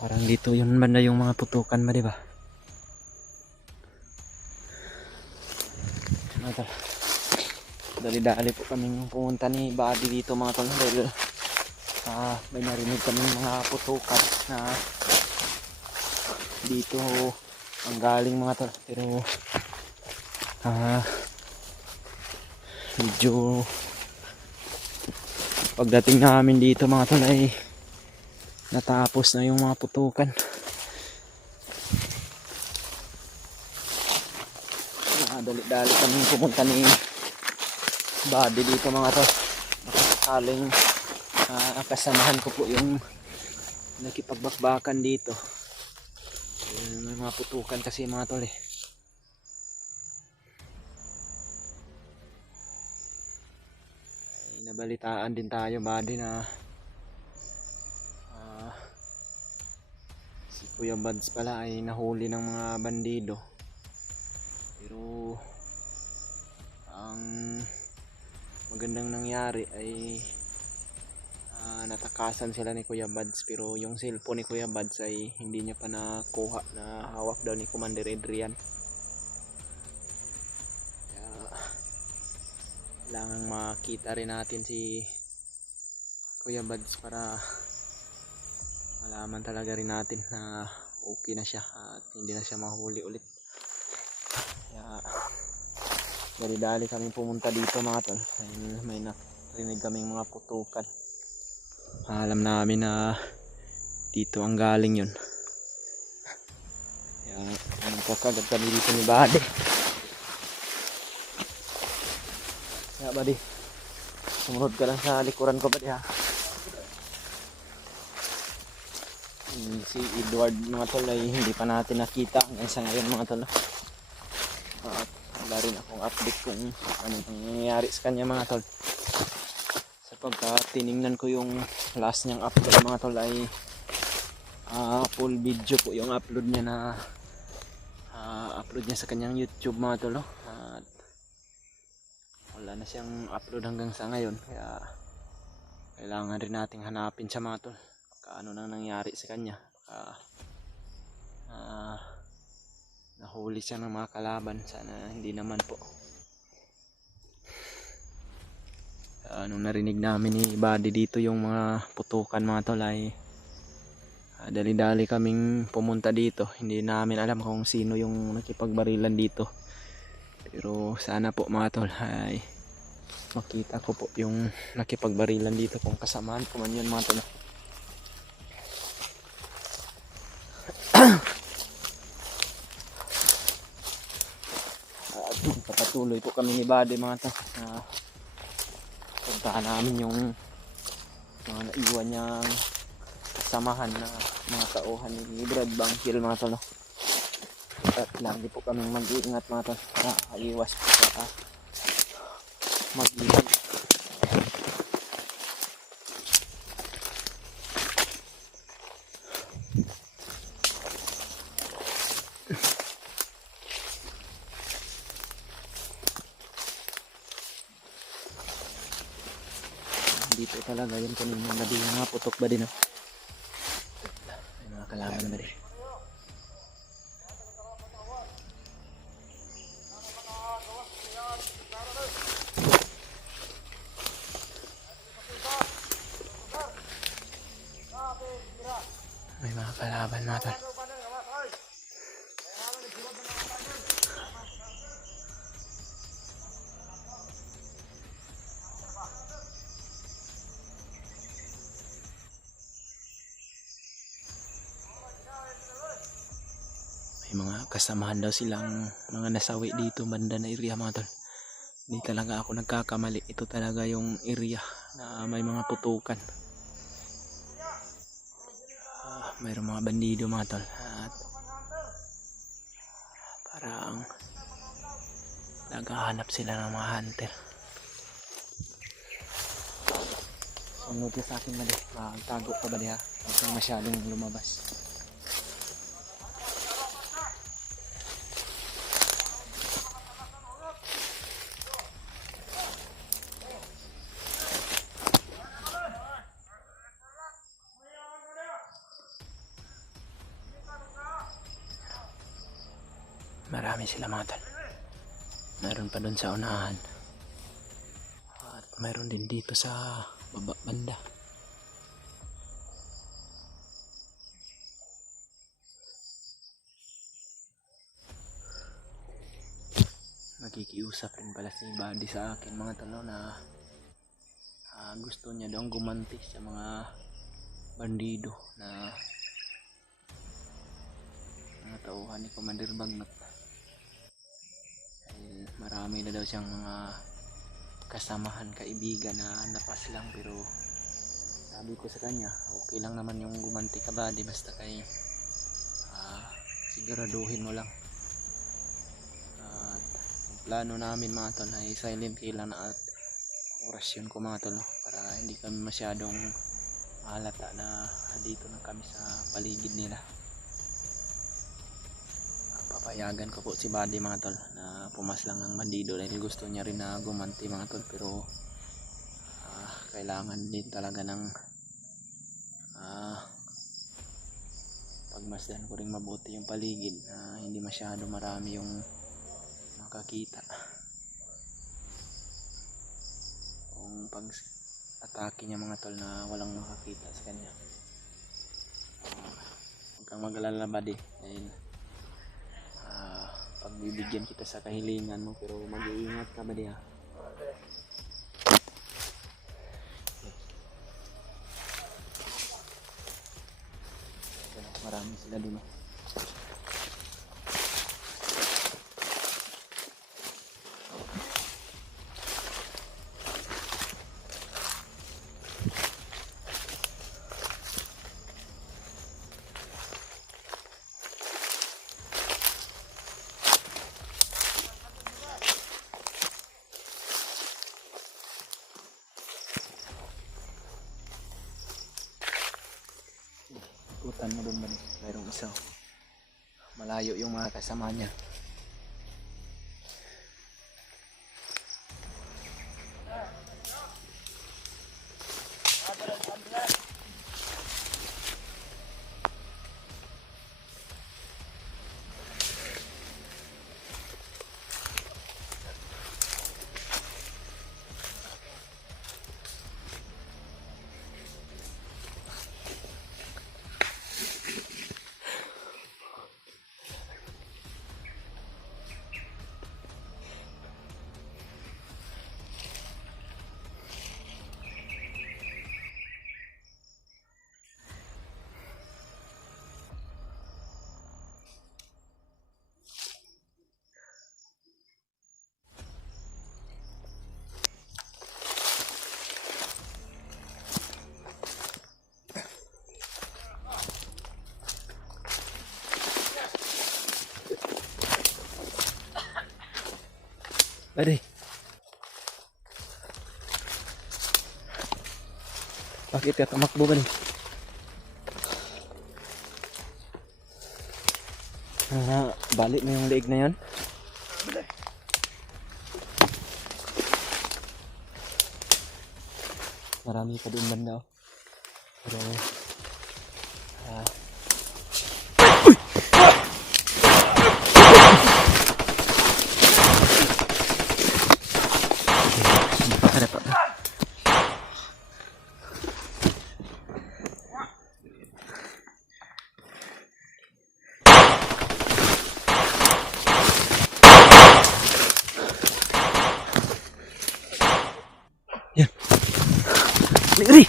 Parang dito yung banda yung mga putukan ba, di ba? Mga tol, dali-dali po kaming pumunta ni Buddy dito mga tol. Dahil may narinig kaming mga putukan na dito ang galing mga tol. Pero medyo pagdating namin dito mga tol ay natapos na yung mga putukan. Dali-dali kami pumunta ni Buddy dito mga tol. Nakasakaling kasamahan ko po yung nakipagbakbakan dito. May mga putukan kasi mga tol eh. Ay, nabalitaan din tayo Buddy na si Kuya Buds pala ay nahuli ng mga bandido. Pero ang magandang nangyari ay natakasan sila ni Kuya Buds, pero yung cellphone ni Kuya Buds ay hindi niya pa nakuha, na hawak daw ni Commander Adrian. Kaya kailangan makita rin natin si Kuya Buds para malaman talaga rin natin na okay na siya at hindi na siya mahuli ulit. Kaya dali-dali kami pumunta dito mga tol. May narinig kaming mga putukan. Alam namin na dito ang galing yun. Kaya nagkakagad kami dito ni Buddy. Kaya Buddy, sumunod ka lang sa likuran ko Buddy ha. Si Edward mga tol ay hindi pa natin nakita hanggang sa ngayon mga tol. At wala rin akong update kung anong nangyayari sa kanya mga tol. Sapagkat tiningnan ko yung last niyang upload mga tol ay full video po yung upload niya na upload niya sa kanyang YouTube mga tol. At wala na siyang upload hanggang sa ngayon. Kaya kailangan rin nating hanapin siya mga tol. Ano nang nangyari sa kanya. Nahuli siya ng mga kalaban. Sana hindi naman po. Nung narinig namin ni Buddy dito yung mga putukan mga tol ay dali-dali kaming pumunta dito. Hindi namin alam kung sino yung nakipagbarilan dito. Pero sana po mga tol ay makita ko po yung nakipagbarilan dito, kung kasamaan ko man yun mga tol. Patuloy po kami ni Buddy mga tol. Puntahan namin yung mga naiwan niyang samahan na mga tauhan ni Brad Bangkil mga tol. At lagi po kami mag-iingat mga tol para iwas po sa mag-iwan. Dito talaga yun kanina na din mga putok ba din may mga kalaban ba din. May mga kalaban mga tol. May mga kasamahan daw silang mga nasawi dito banda na area mga tol. Hindi talaga ako nagkakamali. Ito talaga yung area na may mga putukan. Mayroong mga bandido mga tol. At parang naghahanap sila ng mga hunter. Sunod ka sa akin Buddy. Magtago ka Buddy ha. Huwag kang masyadong lumabas. marami sila mga tol. Meron pa dun sa unahan. At meron din dito sa baba banda. Nakikiusap rin pala si Buddy sa akin mga tol na gusto niya daw gumanti sa mga bandido na mga tauhan ni Commander Bagnot. Dahil marami na daw siyang mga kasamahan, kaibigan na napas lang, pero sabi ko sa kanya okay lang naman yung gumanti ka Buddy, basta kay siguraduhin mo lang. At ang plano namin mga tol ay silent kill na at orasyon ko mga tol, para hindi kami masyadong halata na dito na kami sa paligid nila. Papayagan ko po si Buddy mga tol na pumaslang ng bandido dahil gusto niya rin na gumanti mga tol, pero kailangan din talaga ng pagmasdan ko rin mabuti yung paligid na hindi masyado marami yung makakita. Kung pag atake niya mga tol na walang makakita sa kanya, huwag kang mag-alala Buddy, dahil pagbibigyan kita sa kahilingan mo, pero mag-iingat ka Buddy ha. Marami sila dun. Ikutan mo dun ba? Mayroong isa. Malayo yung mga kasama niya. Buddy, bakit ka tumakbo Buddy? Balik mo yung leeg na yan. Marami pa doon banda oh. Pero Negeri.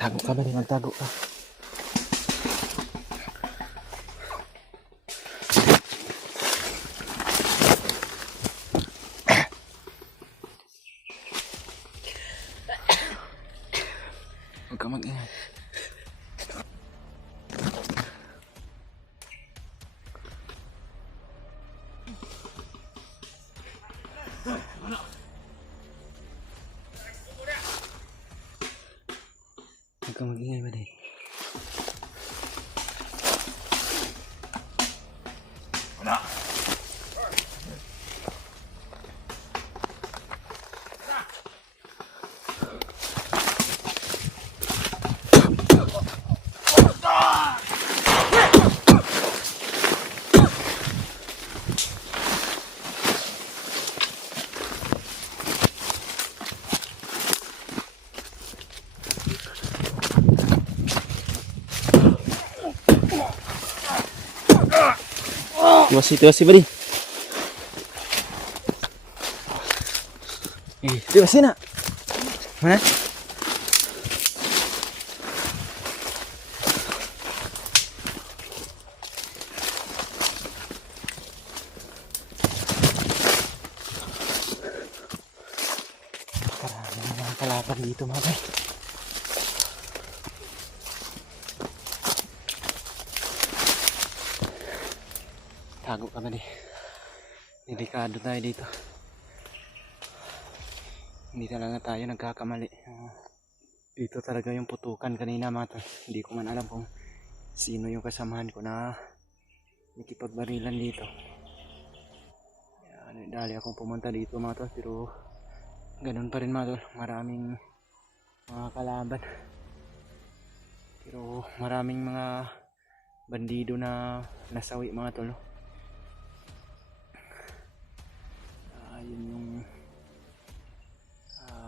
Magtago ka ba? Magtago ka. Huwag ka mag-ingay. Huwag ka mag-ingay ba din? Tiwasi ba din? Tiwasi na. Mana? Parang mga kalaban dito mga bay. Tago ka ba di? Delikado tayo dito. Hindi talaga tayo nagkakamali. Dito talaga yung putukan kanina mga tol. Hindi ko man alam kung sino yung kasamahan ko na nakipagbarilan dito. Dali akong pumunta dito mga tol. Pero ganun pa rin mga tol. Maraming mga kalaban. Pero maraming mga bandido na nasawi mga tol. Yun yung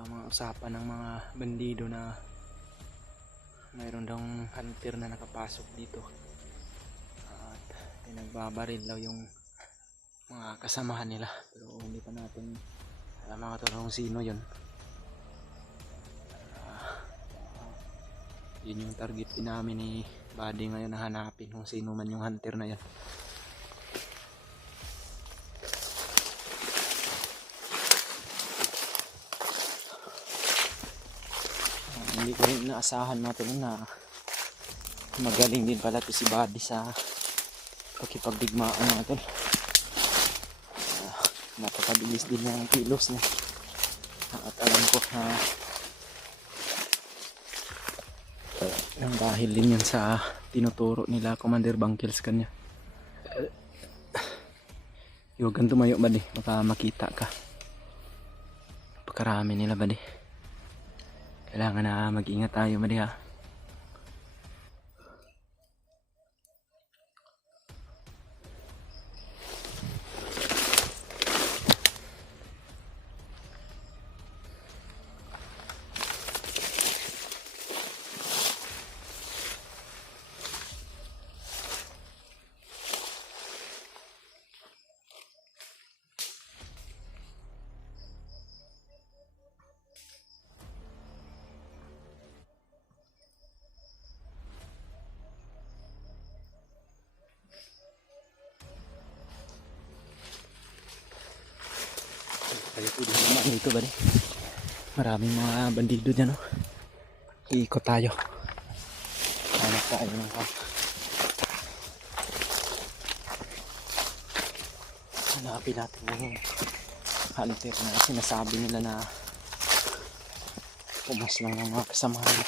mga usapan ng mga bandido na mayroon daw hunter na nakapasok dito at pinagbabaril daw yung mga kasamahan nila, pero hindi pa natin alam mga tol kung sino yun. Yun yung target din namin ni Buddy ngayon, na hanapin kung sino man yung hunter na yan. Hindi ko rin naasahan natin na magaling din pala si Buddy sa pakipagdigmaan natin. Napakabilis din yung kilos niya. At alam ko na ang dahil din yan sa tinuturo nila Commander Bangkils kanya. Huwag kang tumayo Buddy, baka makita ka. Pakarami nila Buddy. Kailangan na mag-ingat tayo Buddy ha. Tayo po din naman dito Buddy. Maraming mga bandido dyan, no? Iikot tayo. Hanap tayo ng hanapin natin yung hunter na sinasabi nila na pumas lang ng mga kasamahan.